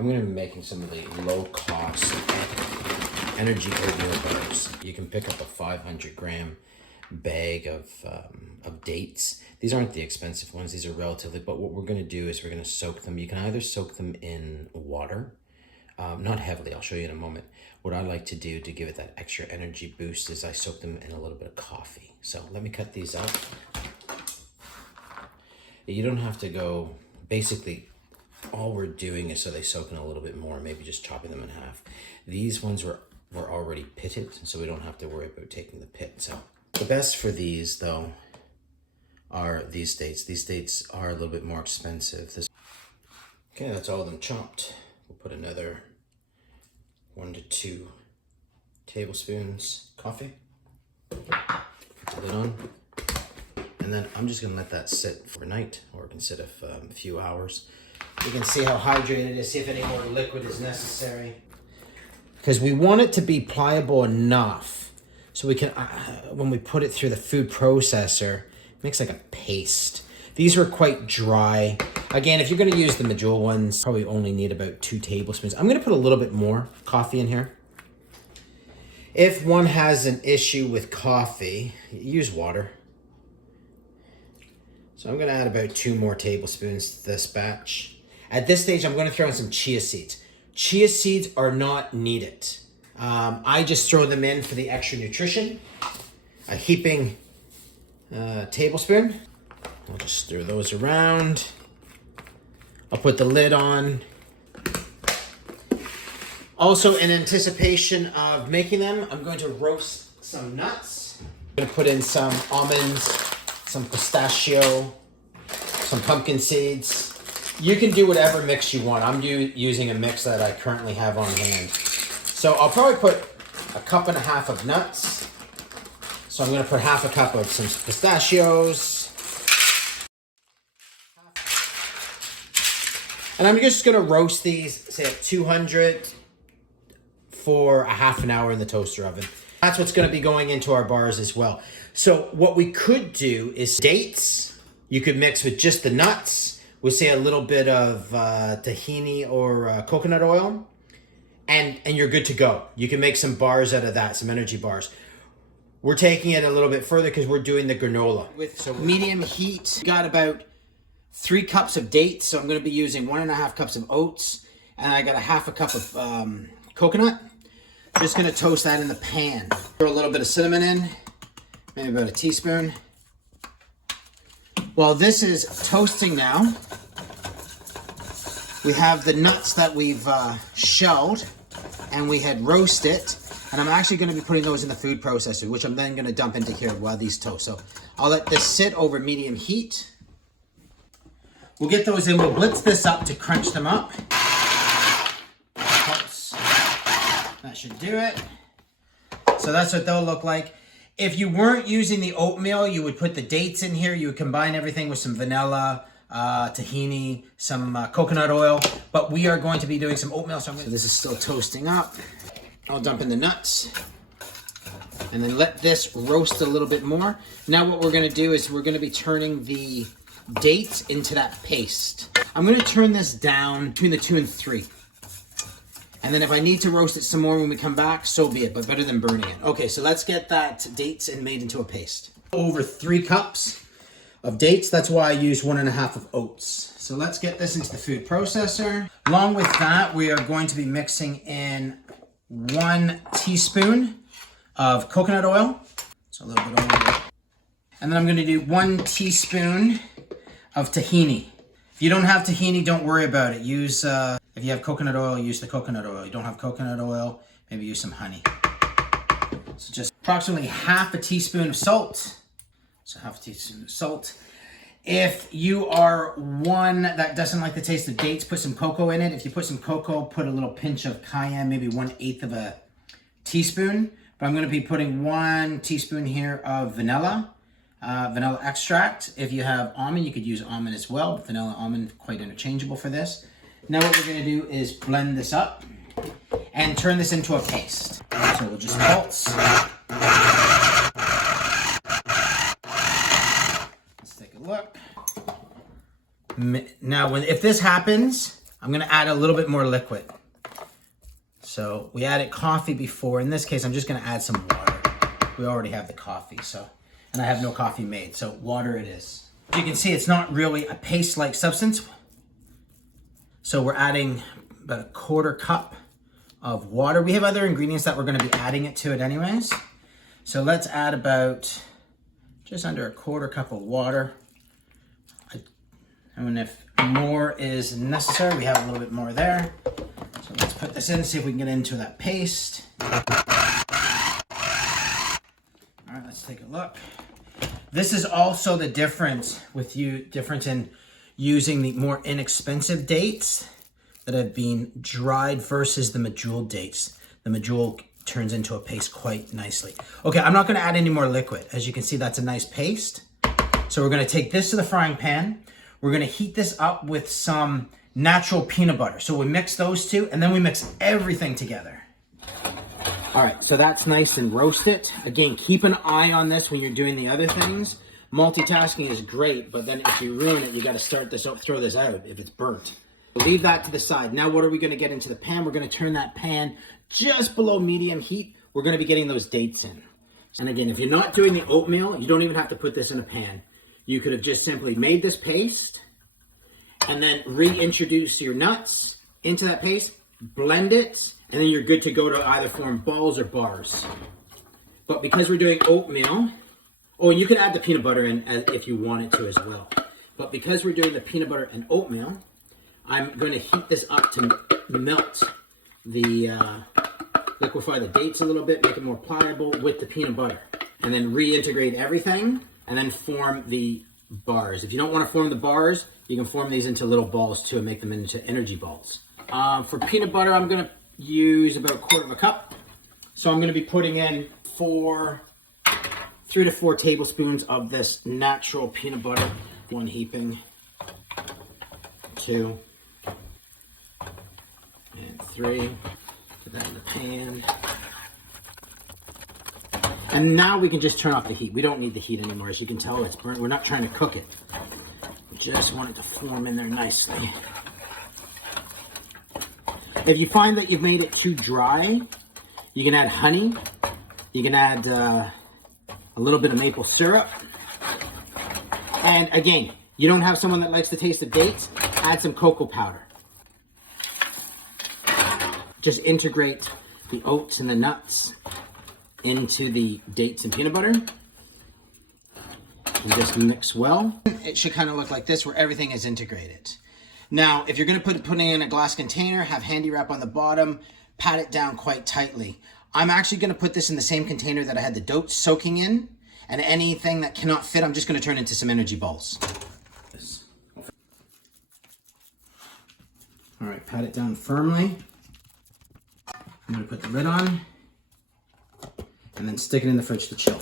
I'm going to be making some of the low-cost energy oatmeal bars. You can pick up a 500-gram bag of dates. These aren't the expensive ones. These are relatively, but what we're going to do is we're going to soak them. You can either soak them in water, not heavily. I'll show you in a moment. What I like to do to give it that extra energy boost is I soak them in a little bit of coffee. So let me cut these out. You don't have to go, basically, all we're doing is so they soak in a little bit more, maybe just chopping them in half. These ones were already pitted, so we don't have to worry about taking the pit. So the best for these, though, are these dates. These dates are a little bit more expensive. Okay, that's all of them chopped. We'll put another 1 to 2 tablespoons coffee. Put the lid on. And then I'm just gonna let that sit for a night, or it can sit a few hours. You can see how hydrated it is, see if any more liquid is necessary. Because we want it to be pliable enough so we can, when we put it through the food processor, it makes like a paste. These are quite dry. Again, if you're gonna use the Medjool ones, probably only need about 2 tablespoons. I'm gonna put a little bit more coffee in here. If one has an issue with coffee, use water. So I'm gonna add about 2 more tablespoons to this batch. At this stage, I'm gonna throw in some chia seeds. Chia seeds are not needed. I just throw them in for the extra nutrition. A heaping tablespoon. I'll just stir those around. I'll put the lid on. Also, in anticipation of making them, I'm going to roast some nuts. I'm gonna put in some almonds, some pistachio, some pumpkin seeds. You can do whatever mix you want. I'm using a mix that I currently have on hand. So I'll probably put 1.5 cups of nuts. So I'm gonna put 1/2 cup of some pistachios. And I'm just gonna roast these, say at 200 for 1/2 hour in the toaster oven. That's what's gonna be going into our bars as well. So what we could do is dates. You could mix with just the nuts. We'll say a little bit of tahini or coconut oil, and you're good to go. You can make some bars out of that, some energy bars. We're taking it a little bit further because we're doing the granola. With medium heat, got about 3 cups of dates, so I'm gonna be using 1.5 cups of oats, and I got 1/2 cup of coconut. Just gonna toast that in the pan. Throw a little bit of cinnamon in, maybe about a teaspoon. While this is toasting now, we have the nuts that we've shelled and we had roasted, and I'm actually going to be putting those in the food processor, which I'm then going to dump into here while these toast. So I'll let this sit over medium heat. We'll get those in, we'll blitz this up to crunch them up. That should do it. So that's what they'll look like. If you weren't using the oatmeal, you would put the dates in here. You would combine everything with some vanilla, tahini, some coconut oil. But we are going to be doing some oatmeal. So this is still toasting up. I'll dump in the nuts. And then let this roast a little bit more. Now what we're going to do is we're going to be turning the dates into that paste. I'm going to turn this down between the 2 and 3. And then if I need to roast it some more when we come back, so be it, but better than burning it. Okay, so let's get that dates and made into a paste. Over 3 cups of dates. That's why I use 1.5 of oats. So let's get this into the food processor. Along with that, we are going to be mixing in 1 teaspoon of coconut oil. So a little bit of oil. And then I'm gonna do 1 teaspoon of tahini. If you don't have tahini, don't worry about it. Use, if you have coconut oil, use the coconut oil. You don't have coconut oil, maybe use some honey. So just approximately 1/2 teaspoon of salt. So 1/2 teaspoon of salt. If you are one that doesn't like the taste of dates, put some cocoa in it. If you put some cocoa, put a little pinch of cayenne, maybe 1/8 of a teaspoon. But I'm gonna be putting 1 teaspoon here of vanilla extract. If you have almond, you could use almond as well. But vanilla, almond, quite interchangeable for this. Now what we're gonna do is blend this up and turn this into a paste. So we'll just pulse. Let's take a look. Now, if this happens, I'm gonna add a little bit more liquid. So we added coffee before. In this case, I'm just gonna add some water. We already have the coffee, and I have no coffee made, so water it is. As you can see, it's not really a paste-like substance. So we're adding about 1/4 cup of water. We have other ingredients that we're gonna be adding it to it anyways. So let's add about just under 1/4 cup of water. And if more is necessary, we have a little bit more there. So let's put this in, see if we can get into that paste. All right, let's take a look. This is also the difference in using the more inexpensive dates that have been dried versus the medjool dates. The medjool turns into a paste quite nicely. Okay, I'm not gonna add any more liquid. As you can see, that's a nice paste. So we're gonna take this to the frying pan. We're gonna heat this up with some natural peanut butter. So we mix those two, and then we mix everything together. All right, so that's nice and roasted. Again, keep an eye on this when you're doing the other things. Multitasking is great, but then if you ruin it, you gotta throw this out if it's burnt. Leave that to the side. Now what are we gonna get into the pan? We're gonna turn that pan just below medium heat. We're gonna be getting those dates in. And again, if you're not doing the oatmeal, you don't even have to put this in a pan. You could have just simply made this paste and then reintroduce your nuts into that paste, blend it, and then you're good to go to either form balls or bars. But because we're doing oatmeal, oh, and you could add the peanut butter in if you wanted to as well. But because we're doing the peanut butter and oatmeal, I'm going to heat this up to melt liquefy the dates a little bit, make it more pliable with the peanut butter. And then reintegrate everything and then form the bars. If you don't want to form the bars, you can form these into little balls too and make them into energy balls. For peanut butter, I'm going to use about 1/4 cup. So I'm going to be putting in 3 to 4 tablespoons of this natural peanut butter. 1 heaping, 2, and 3. Put that in the pan. And now we can just turn off the heat. We don't need the heat anymore. As you can tell, it's burnt. We're not trying to cook it. We just want it to form in there nicely. If you find that you've made it too dry, you can add honey. You can add a little bit of maple syrup. And again, you don't have someone that likes the taste of dates, add some cocoa powder. Just integrate the oats and the nuts into the dates and peanut butter. And just mix well. It should kind of look like this where everything is integrated. Now, if you're gonna put it in a glass container, have handy wrap on the bottom, pat it down quite tightly. I'm actually gonna put this in the same container that I had the dots soaking in, and anything that cannot fit, I'm just gonna turn into some energy balls. All right, pat it down firmly. I'm gonna put the lid on and then stick it in the fridge to chill.